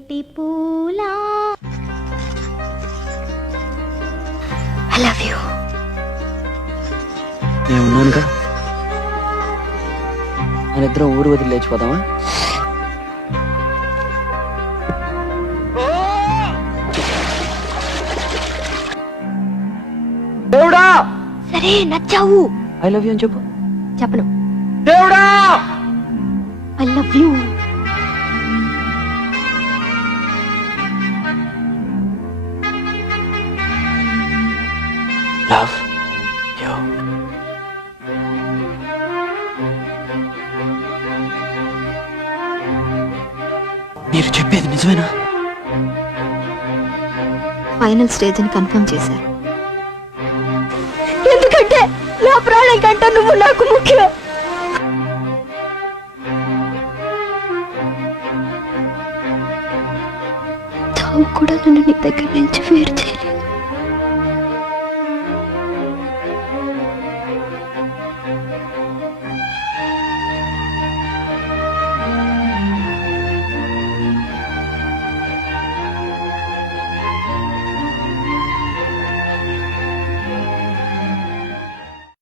తంగేటి పూలా I love you. నేను ఉన్నానుగా. మన ఇద్దరం ఊరు వదిలి లేచిపోదామా? దేవుడా! సరే నచ్చావు. ఐ లవ్ యూ అని చెప్పు. చెప్పను. దేవుడా! I love you. Love you. మీరు చెప్పేది నిజమేనా? ఫైనల్ స్టేజ్ అని కన్ఫర్మ్ చేశారు. ఎందుకంటే నా ప్రాణం కంటే నువ్వు నాకు ముఖ్యం. చావు కూడా నన్ను నీ దగ్గర నుంచి వేరు చేయలేదు.